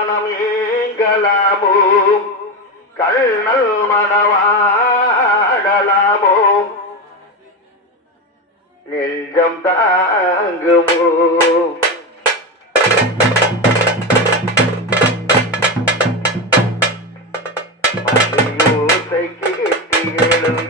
மனம் ஏங்கலாமோ? கண்ணல் மனமாடலாமோ நெஞ்சம் தாங்குமோ? கேட்டு எழுந்த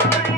Thank you.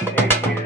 Thank you.